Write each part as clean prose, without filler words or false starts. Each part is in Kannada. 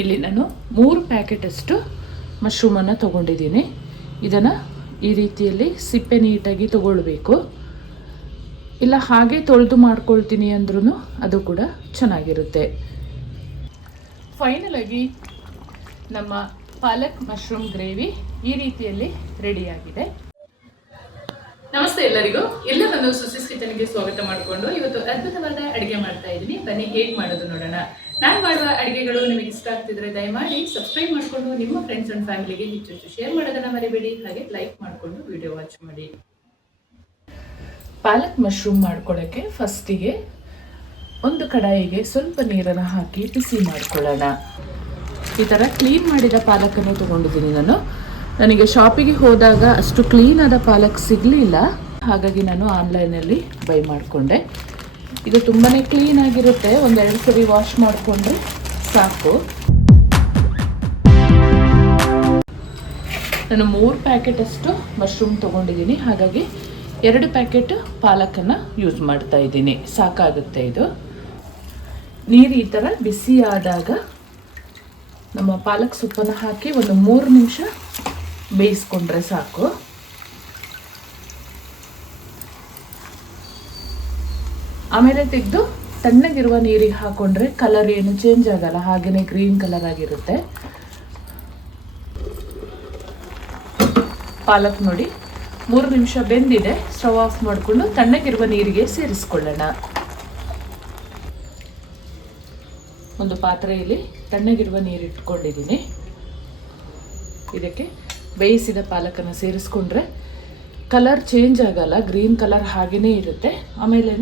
ಇಲ್ಲಿ ನಾನು 3 ಪ್ಯಾಕೆಟಷ್ಟು ಮಶ್ರೂಮನ್ನು ತೊಗೊಂಡಿದ್ದೀನಿ. ಇದನ್ನು ಈ ರೀತಿಯಲ್ಲಿ ಸಿಪ್ಪೆ ನೀಟಾಗಿ ತಗೊಳ್ಬೇಕು. ಇಲ್ಲ ಹಾಗೆ ತೊಳೆದು ಮಾಡ್ಕೊಳ್ತೀನಿ ಅಂದ್ರೂ ಅದು ಕೂಡ ಚೆನ್ನಾಗಿರುತ್ತೆ. ಫೈನಲ್ ಆಗಿ ನಮ್ಮ ಪಾಲಕ್ ಮಶ್ರೂಮ್ ಗ್ರೇವಿ ಈ ರೀತಿಯಲ್ಲಿ ರೆಡಿಯಾಗಿದೆ. ನಮಸ್ತೆ ಎಲ್ಲರಿಗೂ, ಎಲ್ಲರನ್ನು ಸುಸಿಸ್ ಕಿಚನ್ಗೆ ಸ್ವಾಗತ ಮಾಡಿಕೊಂಡು ಇವತ್ತು ಅದ್ಭುತವಾದ ಅಡುಗೆ ಮಾಡ್ತಾ ಇದ್ದೀನಿ. ಬನ್ನಿ ಹೇಗೆ ಮಾಡೋದು ನೋಡೋಣ. ನಾನು ಮಾಡುವ ಅಡುಗೆಗಳು ನಿಮಗೆ ಇಷ್ಟ ಆಗ್ತಿದ್ರೆ ದಯಮಾಡಿ ಸಬ್ಸ್ಕ್ರೈಬ್ ಮಾಡಿಕೊಂಡು ನಿಮ್ಮ ಫ್ರೆಂಡ್ಸ್ ಅಂಡ್ ಫ್ಯಾಮಿಲಿಗೆ ಹೆಚ್ಚು ಶೇರ್ ಮಾಡೋದನ್ನ ಮರಿಬೇಡಿ. ಹಾಗೆ ಲೈಕ್ ಮಾಡಿಕೊಂಡು ವಿಡಿಯೋ ವಾಚ್ ಮಾಡಿ. ಪಾಲಕ್ ಮಶ್ರೂಮ್ ಮಾಡ್ಕೊಳ್ಳೋಕ್ಕೆ ಫಸ್ಟಿಗೆ ಒಂದು ಕಡಾಯಿಗೆ ಸ್ವಲ್ಪ ನೀರನ್ನು ಹಾಕಿ ಬಿಸಿ ಮಾಡ್ಕೊಳ್ಳೋಣ. ಈ ಥರ ಕ್ಲೀನ್ ಮಾಡಿದ ಪಾಲಕನ್ನು ತೊಗೊಂಡಿದ್ದೀನಿ ನಾನು. ನನಗೆ ಶಾಪಿಗೆ ಹೋದಾಗ ಅಷ್ಟು ಕ್ಲೀನಾದ ಪಾಲಕ್ ಸಿಗಲಿಲ್ಲ, ಹಾಗಾಗಿ ನಾನು ಆನ್ಲೈನಲ್ಲಿ ಬೈ ಮಾಡಿಕೊಂಡೆ. ಇದು ತುಂಬಾ ಕ್ಲೀನಾಗಿರುತ್ತೆ, ಒಂದೆರಡು ಸರಿ ವಾಶ್ ಮಾಡಿಕೊಂಡ್ರೆ ಸಾಕು. ನಾನು 3 ಪ್ಯಾಕೆಟಷ್ಟು ಮಶ್ರೂಮ್ ತೊಗೊಂಡಿದ್ದೀನಿ, ಹಾಗಾಗಿ 2 ಪ್ಯಾಕೆಟ್ ಪಾಲಕನ್ನು ಯೂಸ್ ಮಾಡ್ತಾ ಇದ್ದೀನಿ. ಸಾಕಾಗುತ್ತೆ ಇದು. ನೀರು ಈ ಥರ ಬಿಸಿ ಆದಾಗ ನಮ್ಮ ಪಾಲಕ್ ಸೊಪ್ಪನ್ನು ಹಾಕಿ ಒಂದು 3 ನಿಮಿಷ ಬೇಯಿಸ್ಕೊಂಡ್ರೆ ಸಾಕು. ಆಮೇಲೆ ತೆಗೆದು ತಣ್ಣಗಿರುವ ನೀರಿಗೆ ಹಾಕೊಂಡ್ರೆ ಕಲರ್ ಏನು ಚೇಂಜ್ ಆಗಲ್ಲ, ಹಾಗೇನೆ ಗ್ರೀನ್ ಕಲರ್ ಆಗಿರುತ್ತೆ. ಪಾಲಕ್ ನೋಡಿ 3 ನಿಮಿಷ ಬೆಂದಿದೆ. ಸ್ಟವ್ ಆಫ್ ಮಾಡಿಕೊಂಡು ತಣ್ಣಗಿರುವ ನೀರಿಗೆ ಸೇರಿಸ್ಕೊಳ್ಳೋಣ. ಒಂದು ಪಾತ್ರೆಯಲ್ಲಿ ತಣ್ಣಗಿರುವ ನೀರು ಇಟ್ಕೊಂಡಿದ್ದೀನಿ. ಇದಕ್ಕೆ ಬೇಯಿಸಿದ ಪಾಲಕನ್ನು ಸೇರಿಸ್ಕೊಂಡ್ರೆ ಕಲರ್ ಚೇಂಜ್ ಆಗಲ್ಲ, ಗ್ರೀನ್ ಕಲರ್ ಹಾಗೇ ಇರುತ್ತೆ. ಆಮೇಲೆ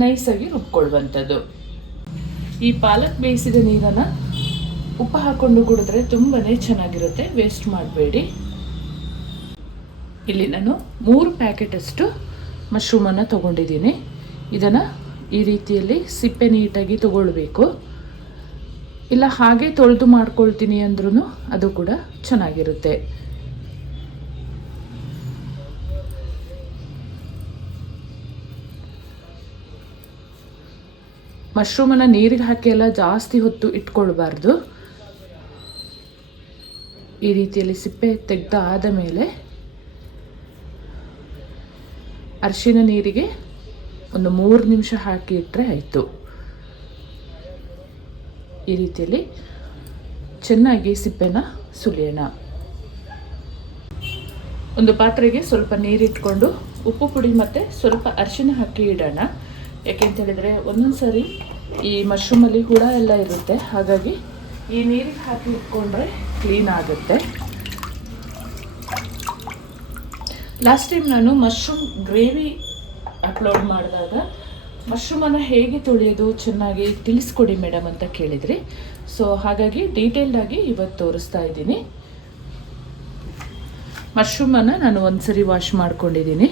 ನೈಸಾಗಿ ರುಬ್ಕೊಳ್ಳುವಂಥದ್ದು. ಈ ಪಾಲಕ್ ಬೇಯಿಸಿದ ನೀರನ್ನು ಉಪ್ಪು ಹಾಕ್ಕೊಂಡು ಕುಡಿದ್ರೆ ತುಂಬಾ ಚೆನ್ನಾಗಿರುತ್ತೆ, ವೇಸ್ಟ್ ಮಾಡಬೇಡಿ. ಇಲ್ಲಿ ನಾನು 3 ಪ್ಯಾಕೆಟಷ್ಟು ಮಶ್ರೂಮನ್ನು ತೊಗೊಂಡಿದ್ದೀನಿ. ಇದನ್ನು ಈ ರೀತಿಯಲ್ಲಿ ಸಿಪ್ಪೆ ನೀಟಾಗಿ ತಗೊಳ್ಬೇಕು. ಇಲ್ಲ ಹಾಗೆ ತೊಳೆದು ಮಾಡ್ಕೊಳ್ತೀನಿ ಅಂದ್ರೂ ಅದು ಕೂಡ ಚೆನ್ನಾಗಿರುತ್ತೆ. ಮಶ್ರೂಮನ್ನು ನೀರಿಗೆ ಹಾಕಿ ಎಲ್ಲ ಜಾಸ್ತಿ ಹೊತ್ತು ಇಟ್ಕೊಳ್ಬಾರ್ದು. ಈ ರೀತಿಯಲ್ಲಿ ಸಿಪ್ಪೆ ತೆಗೆದಾದ ಮೇಲೆ ಅರಿಶಿನ ನೀರಿಗೆ ಒಂದು 3 ನಿಮಿಷ ಹಾಕಿ ಇಟ್ಟರೆ ಆಯಿತು. ಈ ರೀತಿಯಲ್ಲಿ ಚೆನ್ನಾಗಿ ಸಿಪ್ಪೆನ ಸುಲಿಯೋಣ. ಒಂದು ಪಾತ್ರೆಗೆ ಸ್ವಲ್ಪ ನೀರಿಟ್ಕೊಂಡು ಉಪ್ಪು ಪುಡಿ ಮತ್ತು ಸ್ವಲ್ಪ ಅರಿಶಿನ ಹಾಕಿ ಇಡೋಣ. ಯಾಕೆಂತ ಹೇಳಿದರೆ ಒಂದೊಂದು ಸಾರಿ ಈ ಮಶ್ರೂಮಲ್ಲಿ ಹುಳ ಎಲ್ಲ ಇರುತ್ತೆ, ಹಾಗಾಗಿ ಈ ನೀರಿಗೆ ಹಾಕಿ ಇಟ್ಕೊಂಡ್ರೆ ಕ್ಲೀನ್ ಆಗುತ್ತೆ. ಲಾಸ್ಟ್ ಟೈಮ್ ನಾನು ಮಶ್ರೂಮ್ ಗ್ರೇವಿ ಅಪ್ಲೋಡ್ ಮಾಡಿದಾಗ ಮಶ್ರೂಮನ್ನು ಹೇಗೆ ತೊಳೆಯೋದು ಚೆನ್ನಾಗಿ ತಿಳಿಸ್ಕೊಡಿ ಮೇಡಮ್ ಅಂತ ಕೇಳಿದ್ರಿ. ಸೊ ಹಾಗಾಗಿ ಡೀಟೇಲ್ಡಾಗಿ ಇವತ್ತು ತೋರಿಸ್ತಾ ಇದ್ದೀನಿ. ಮಶ್ರೂಮನ್ನು ನಾನು ಒಂದ್ಸರಿ ವಾಶ್ ಮಾಡ್ಕೊಂಡಿದ್ದೀನಿ.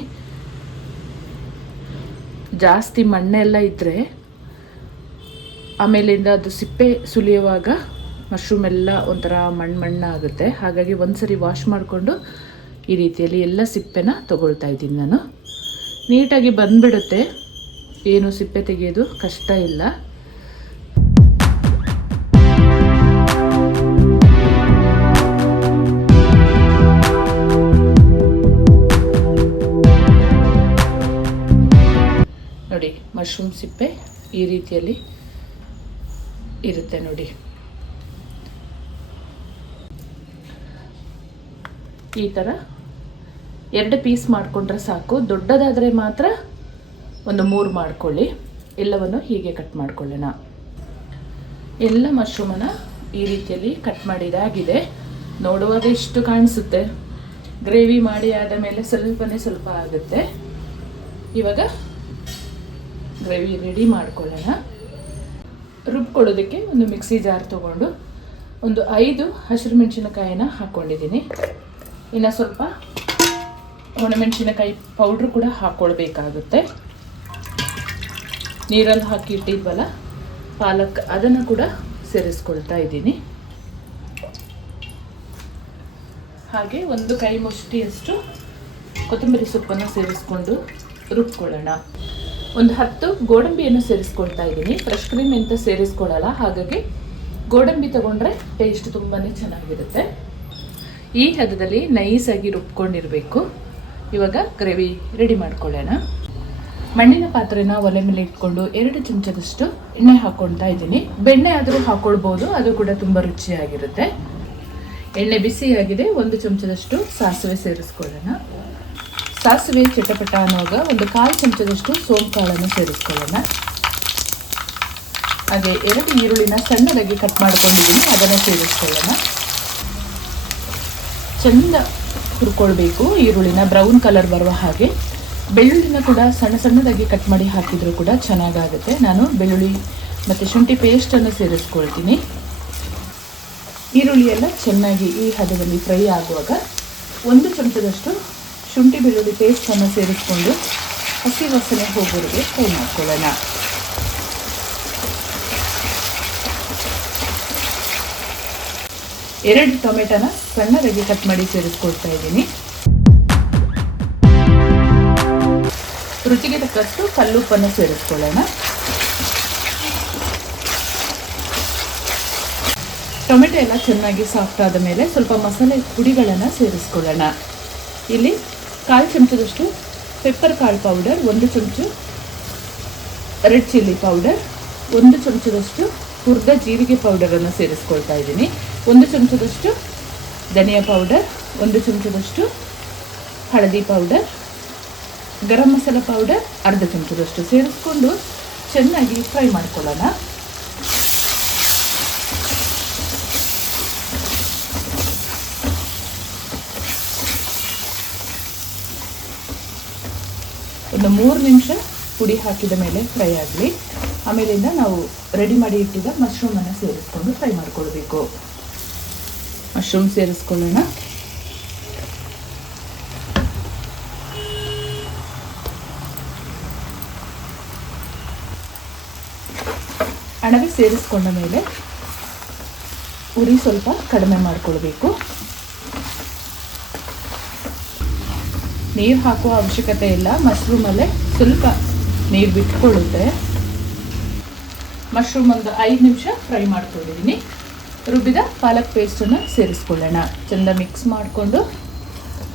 ಜಾಸ್ತಿ ಮಣ್ಣೆಲ್ಲ ಇದ್ದರೆ ಆಮೇಲಿಂದ ಅದು ಸಿಪ್ಪೆ ಸುಲಿಯುವಾಗ ಮಶ್ರೂಮ್ ಎಲ್ಲ ಒಂಥರ ಮಣ್ಣಾಗುತ್ತೆ. ಹಾಗಾಗಿ ಒಂದ್ಸರಿ ವಾಶ್ ಮಾಡಿಕೊಂಡು ಈ ರೀತಿಯಲ್ಲಿ ಎಲ್ಲ ಸಿಪ್ಪೆನ ತಗೊಳ್ತಾ ಇದ್ದೀನಿ ನಾನು. ನೀಟಾಗಿ ಬಂದುಬಿಡುತ್ತೆ, ಏನು ಸಿಪ್ಪೆ ತೆಗೆಯೋದು ಕಷ್ಟ ಇಲ್ಲ. ನೋಡಿ, ಮಶ್ರೂಮ್ ಸಿಪ್ಪೆ ಈ ರೀತಿಯಲ್ಲಿ ಇರುತ್ತೆ ನೋಡಿ. ಈ ಥರ 2 ಪೀಸ್ ಮಾಡಿಕೊಂಡ್ರೆ ಸಾಕು. ದೊಡ್ಡದಾದರೆ ಮಾತ್ರ ಒಂದು 3 ಮಾಡ್ಕೊಳ್ಳಿ. ಎಲ್ಲವನ್ನು ಹೀಗೆ ಕಟ್ ಮಾಡ್ಕೊಳ್ಳೋಣ. ಎಲ್ಲ ಮಶ್ರೂಮನ್ನು ಈ ರೀತಿಯಲ್ಲಿ ಕಟ್ ಮಾಡಿದಾಗಿದೆ. ನೋಡುವಾಗ ಇಷ್ಟು ಕಾಣಿಸುತ್ತೆ, ಗ್ರೇವಿ ಮಾಡಿ ಆದ ಮೇಲೆ ಸ್ವಲ್ಪ ಆಗುತ್ತೆ. ಇವಾಗ ಗ್ರೇವಿ ರೆಡಿ ಮಾಡ್ಕೊಳ್ಳೋಣ. ರುಬ್ಕೊಳ್ಳೋದಕ್ಕೆ ಒಂದು ಮಿಕ್ಸಿ ಜಾರ್ ತೊಗೊಂಡು ಒಂದು 5 ಹಸಿರು ಮೆಣಸಿನಕಾಯಿನ ಹಾಕ್ಕೊಂಡಿದ್ದೀನಿ. ಇನ್ನು ಸ್ವಲ್ಪ ಒಣಮೆಣಸಿನಕಾಯಿ ಪೌಡ್ರು ಕೂಡ ಹಾಕ್ಕೊಳ್ಬೇಕಾಗುತ್ತೆ. ನೀರಲ್ಲಿ ಹಾಕಿ ಇಟ್ಟಿದ್ವಲ್ಲ ಪಾಲಕ್, ಅದನ್ನು ಕೂಡ ಸೇರಿಸ್ಕೊಳ್ತಾ ಇದ್ದೀನಿ. ಹಾಗೆ ಒಂದು ಕೈ ಮುಷ್ಟಿಯಷ್ಟು ಕೊತ್ತಂಬರಿ ಸೊಪ್ಪನ್ನು ಸೇರಿಸ್ಕೊಂಡು ರುಬ್ಕೊಳ್ಳೋಣ. ಒಂದು 10 ಗೋಡಂಬಿಯನ್ನು ಸೇರಿಸ್ಕೊಳ್ತಾ ಇದ್ದೀನಿ. ಫ್ರೆಶ್ ಕ್ರೀಮ್ ಅಂತ ಸೇರಿಸ್ಕೊಳ್ಳಲ್ಲ, ಹಾಗಾಗಿ ಗೋಡಂಬಿ ತಗೊಂಡ್ರೆ ಟೇಸ್ಟ್ ತುಂಬಾ ಚೆನ್ನಾಗಿರುತ್ತೆ. ಈ ಹದದಲ್ಲಿ ನೈಸಾಗಿ ರುಬ್ಕೊಂಡಿರಬೇಕು. ಇವಾಗ ಗ್ರೇವಿ ರೆಡಿ ಮಾಡ್ಕೊಳ್ಳೋಣ. ಮಣ್ಣಿನ ಪಾತ್ರೆನ ಒಲೆ ಮೇಲೆ ಇಟ್ಕೊಂಡು 2 ಚಮಚದಷ್ಟು ಎಣ್ಣೆ ಹಾಕ್ಕೊಳ್ತಾ ಇದ್ದೀನಿ. ಬೆಣ್ಣೆ ಆದರೂ ಹಾಕ್ಕೊಳ್ಬೋದು, ಅದು ಕೂಡ ತುಂಬ ರುಚಿಯಾಗಿರುತ್ತೆ. ಎಣ್ಣೆ ಬಿಸಿಯಾಗಿದೆ. 1 ಚಮಚದಷ್ಟು ಸಾಸಿವೆ ಸೇರಿಸ್ಕೊಳ್ಳೋಣ. ಸಾಸಿವೆ ಚಟಪಟ ಅನ್ನುವಾಗ 1/4 ಚಮಚದಷ್ಟು ಸೋಂಪು ಕಾಳನ್ನು ಸೇರಿಸ್ಕೊಳ್ಳೋಣ. ಹಾಗೆ 2 ಈರುಳ್ಳಿನ ಸಣ್ಣದಾಗಿ ಕಟ್ ಮಾಡ್ಕೊಂಡಿದ್ದೀನಿ, ಅದನ್ನು ಸೇರಿಸ್ಕೊಳ್ಳೋಣ. ಚೆಂದ ಹುರ್ಕೊಳ್ಬೇಕು. ಈರುಳ್ಳಿನ ಬ್ರೌನ್ ಕಲರ್ ಬರುವ ಹಾಗೆ. ಬೆಳ್ಳುಳ್ಳಿನ ಕೂಡ ಸಣ್ಣದಾಗಿ ಕಟ್ ಮಾಡಿ ಹಾಕಿದರೂ ಕೂಡ ಚೆನ್ನಾಗಾಗುತ್ತೆ. ನಾನು ಬೆಳ್ಳುಳ್ಳಿ ಮತ್ತು ಶುಂಠಿ ಪೇಸ್ಟನ್ನು ಸೇರಿಸ್ಕೊಳ್ತೀನಿ. ಈರುಳ್ಳಿ ಎಲ್ಲ ಚೆನ್ನಾಗಿ ಈ ಹದದಲ್ಲಿ ಫ್ರೈ ಆಗುವಾಗ 1 ಚಮಚದಷ್ಟು ಶುಂಠಿ ಬೆಳ್ಳುಳ್ಳಿ ಪೇಸ್ಟನ್ನು ಸೇರಿಸ್ಕೊಂಡು ಹಸಿ ವಾಸನೆ ಹೋಗೋರಿಗೆ ಫ್ರೈ ಮಾಡ್ಕೊಳ್ಳೋಣ. ಎರಡು ಟೊಮೆಟೊನ ಸಣ್ಣದಾಗಿ ಕಟ್ ಮಾಡಿ ಸೇರಿಸ್ಕೊಳ್ತಾ ಇದ್ದೀನಿ. ರುಚಿಗೆ ತಕ್ಕಷ್ಟು ಕಲ್ಲುಪ್ಪನ್ನು ಸೇರಿಸ್ಕೊಳ್ಳೋಣ. ಟೊಮೆಟೊ ಎಲ್ಲ ಚೆನ್ನಾಗಿ ಸಾಫ್ಟ್ ಆದ ಮೇಲೆ ಸ್ವಲ್ಪ ಮಸಾಲೆ ಪುಡಿಗಳನ್ನು ಸೇರಿಸ್ಕೊಳ್ಳೋಣ. ಇಲ್ಲಿ 1/4 ಚಮಚದಷ್ಟು ಪೆಪ್ಪರ್ ಕಾಳು ಪೌಡರ್, 1 ಚಮಚ ರೆಡ್ ಚಿಲ್ಲಿ ಪೌಡರ್, 1 ಚಮಚದಷ್ಟು ಹುರಿದ ಜೀರಿಗೆ ಪೌಡರನ್ನು ಸೇರಿಸ್ಕೊಳ್ತಾ ಇದ್ದೀನಿ. 1 ಚಮಚದಷ್ಟು ಧನಿಯಾ ಪೌಡರ್, 1 ಚಮಚದಷ್ಟು ಹಳದಿ ಪೌಡರ್, ಗರಂ ಮಸಾಲ ಪೌಡರ್ 1/2 ಚಮಚದಷ್ಟು ಸೇರಿಸ್ಕೊಂಡು ಚೆನ್ನಾಗಿ ಫ್ರೈ ಮಾಡ್ಕೊಳ್ಳೋಣ. ಒಂದು 3 ನಿಮಿಷ ಪುಡಿ ಹಾಕಿದ ಮೇಲೆ ಫ್ರೈ ಆಗಲಿ. ಆಮೇಲಿಂದ ನಾವು ರೆಡಿ ಮಾಡಿ ಇಟ್ಟಿದ್ದ ಮಶ್ರೂಮನ್ನು ಸೇರಿಸ್ಕೊಂಡು ಫ್ರೈ ಮಾಡ್ಕೊಳ್ಬೇಕು. ಮಶ್ರೂಮ್ ಸೇರಿಸ್ಕೊಳ್ಳೋಣ. ಅಣಬೆ ಸೇರಿಸ್ಕೊಂಡ ಮೇಲೆ ಉರಿ ಸ್ವಲ್ಪ ಕಡಿಮೆ ಮಾಡಿಕೊಳ್ಬೇಕು. ನೀರು ಹಾಕುವ ಅವಶ್ಯಕತೆ ಇಲ್ಲ. ಮಶ್ರೂಮಲ್ಲೇ ಸ್ವಲ್ಪ ನೀರು ಬಿಟ್ಕೊಳ್ಳುತ್ತೆ. ಮಶ್ರೂಮ್ ಒಂದು 5 ನಿಮಿಷ ಫ್ರೈ ಮಾಡ್ಕೊಂಡಿದ್ದೀನಿ. ರುಬ್ಬಿದ ಪಾಲಕ್ ಪೇಸ್ಟನ್ನು ಸೇರಿಸ್ಕೊಳ್ಳೋಣ. ಚೆಂದ ಮಿಕ್ಸ್ ಮಾಡಿಕೊಂಡು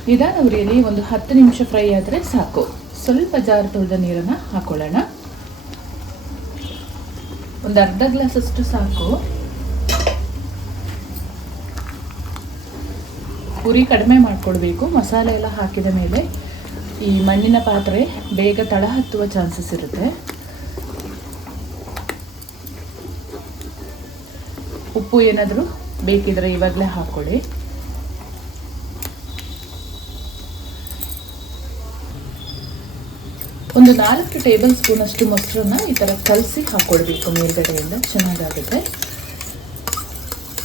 ನಿಧಾನ ಉರಿಯಲ್ಲಿ ಒಂದು 10 ನಿಮಿಷ ಫ್ರೈ ಆದರೆ ಸಾಕು. ಸ್ವಲ್ಪ ಜಾರು ತೊಳೆದ ನೀರನ್ನು ಹಾಕೊಳ್ಳೋಣ. ಒಂದು ಅರ್ಧ ಗ್ಲಾಸಷ್ಟು ಸಾಕು. ಉರಿ ಕಡಿಮೆ ಮಾಡಿಕೊಳ್ಬೇಕು. ಮಸಾಲೆ ಎಲ್ಲ ಹಾಕಿದ ಮೇಲೆ ಈ ಮಣ್ಣಿನ ಪಾತ್ರೆ ಬೇಗ ತಳ ಹತ್ತುವ ಚಾನ್ಸಸ್ ಇರುತ್ತೆ. ಉಪ್ಪು ಏನಾದರೂ ಬೇಕಿದ್ರೆ ಇವಾಗಲೇ ಹಾಕ್ಕೊಳ್ಳಿ. ಒಂದು 4 ಟೇಬಲ್ ಸ್ಪೂನ್ ಅಷ್ಟು ಮೊಸರನ್ನ ಈ ಥರ ಕಲಸಿ ಹಾಕ್ಕೊಳ್ಬೇಕು ಮೇಲ್ಗಡೆಯಿಂದ. ಚೆನ್ನಾಗಾಗುತ್ತೆ.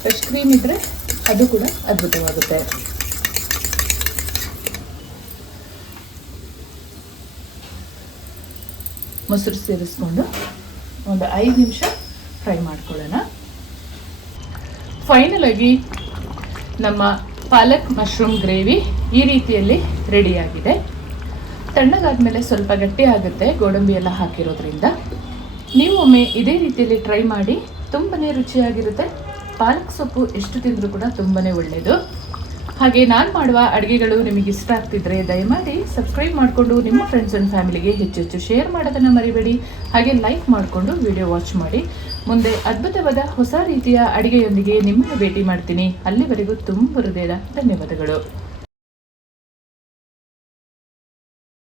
ಫ್ರೆಶ್ ಕ್ರೀಮ್ ಇದ್ದರೆ ಅದು ಕೂಡ ಅದ್ಭುತವಾಗುತ್ತೆ. ಮೊಸರು ಸೇರಿಸ್ಕೊಂಡು ಒಂದು 5 ನಿಮಿಷ ಫ್ರೈ ಮಾಡ್ಕೊಳ್ಳೋಣ. ಫೈನಲ್ ಆಗಿ ನಮ್ಮ ಪಾಲಕ್ ಮಶ್ರೂಮ್ ಗ್ರೇವಿ ಈ ರೀತಿಯಲ್ಲಿ ರೆಡಿಯಾಗಿದೆ. ತಣ್ಣಗಾದ್ಮೇಲೆ ಸ್ವಲ್ಪ ಗಟ್ಟಿ ಆಗುತ್ತೆ ಗೋಡಂಬಿ ಎಲ್ಲ ಹಾಕಿರೋದ್ರಿಂದ. ನೀವು ಒಮ್ಮೆ ಇದೇ ರೀತಿಯಲ್ಲಿ ಟ್ರೈ ಮಾಡಿ. ತುಂಬನೇ ರುಚಿಯಾಗಿರುತ್ತೆ. ಪಾಲಕ್ ಸೊಪ್ಪು ಎಷ್ಟು ತಿಂದರೂ ಕೂಡ ತುಂಬನೇ ಒಳ್ಳೆಯದು. ಹಾಗೆ ನಾನು ಮಾಡುವ ಅಡುಗೆಗಳು ನಿಮಗೆ ಇಷ್ಟ ಆಗ್ತಿದ್ರೆ ದಯಮಾಡಿ ಸಬ್ಸ್ಕ್ರೈಬ್ ಮಾಡಿಕೊಂಡು ನಿಮ್ಮ ಫ್ರೆಂಡ್ಸ್ ಆ್ಯಂಡ್ ಫ್ಯಾಮಿಲಿಗೆ ಹೆಚ್ಚು ಶೇರ್ ಮಾಡೋದನ್ನು ಮರಿಬೇಡಿ. ಹಾಗೆ ಲೈಕ್ ಮಾಡಿಕೊಂಡು ವಿಡಿಯೋ ವಾಚ್ ಮಾಡಿ. ಮುಂದೆ ಅದ್ಭುತವಾದ ಹೊಸ ರೀತಿಯ ಅಡುಗೆಯೊಂದಿಗೆ ನಿಮ್ಮನ್ನು ಭೇಟಿ ಮಾಡ್ತೀನಿ. ಅಲ್ಲಿವರೆಗೂ ತುಂಬ ಹೃದಯದ ಧನ್ಯವಾದಗಳು.